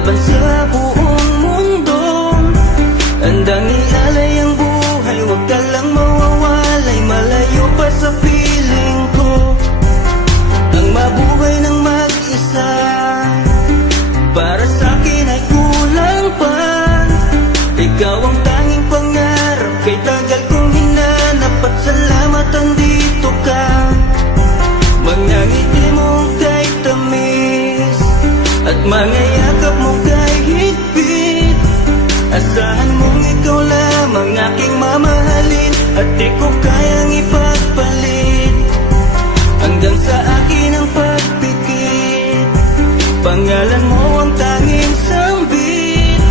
laban sa buong mundo. Handang ialay ang buhay, huwag ka lang mawawalay, malayo pa sa piling ko. Ang mabuhay ng mag-isa, para sa'kin ay kulang pa. Ikaw ang tanging pangarap, kay tagal kong hinanap, at salamat andito ka. Mga ngiti mo kay tamis, at mga yakap mo kay higpit. Asahan mong ikaw lamang aking mamahalin, at di ko kayang ipagpalit. Hanggang sa akin ang pagpikit, pangalan mo ang tanging sambit.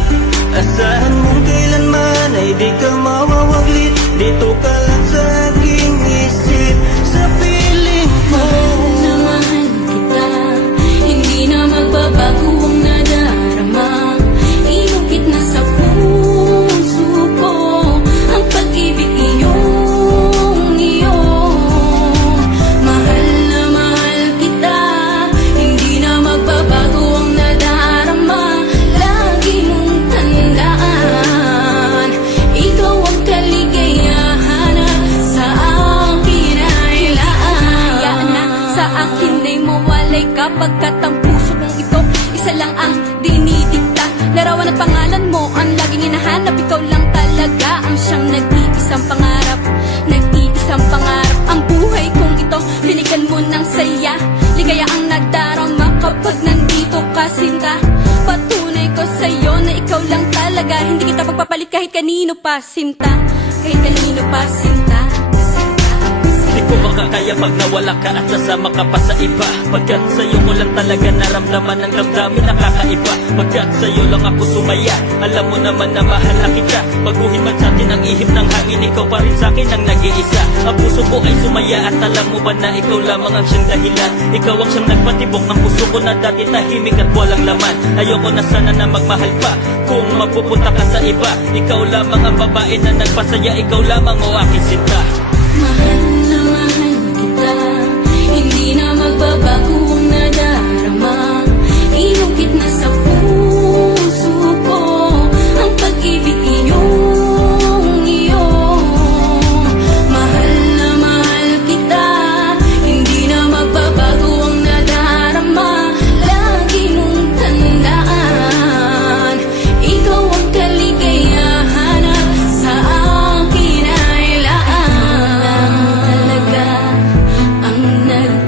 Asahan mong kailanman ay di ka mawawaglit, dito ka lang sa aking isip, sa piling ko. Mahal kita, hindi na magbabago ang nadarama. Inukit na sa puso ko ang pag-ibig iyong iyo. Mahal na mahal kita, hindi na magbabago ang nadarama. Lagi mong tandaan, ikaw ang kaligayahan sa akin ay laan. Hayaan na sa akin ay mawalay kapagkat ang puso kong ito isa lang ang dinidikta. Larawan at pangalan mo ang laging hinahanap, ikaw lang talaga ang siyang nag-iisang pangarap. Nag-iisang pangarap ang buhay kong ito, binigyan mo ng saya. Ligaya ang nagdarama kapag nandito ka, sinta. Patunay ko sa'yo na ikaw lang talaga, hindi kita pagpapalit kahit kanino pa, sinta. Kahit kanino pa, sinta. Di ko makakaya pag nawala ka at sasama ka pa sa iba. Pagkat sa'yo ko lang talaga naramdaman ang damdamin nakakaiba. Pagkat sa'yo lang ako sumaya, alam mo naman na mahal na kita. Baguhin man sa'tin ang ihip ng hangin, ikaw pa rin sa'kin ang nag-iisa. Ang puso ko ay sumaya at alam mo ba na ikaw lamang ang siyang dahilan. Ikaw ang siyang nagpatibok ng puso ko na dati tahimik at walang laman. Ayoko na sana na magmahal pa kung mapupunta ka sa iba. Ikaw lamang ang babae na nagpasaya, ikaw lamang o aking sinta. Mahal na mahal kita, hindi na magbabago ang nadarama. Inukit na sa puso ko ang pag-ibig iyong iyo. Mahal na mahal kita, hindi na magbabago ang nadarama. Lagi mong tandaan, ikaw ang kaligayahan sa akin ay laan. Talaga ang nag-iisa.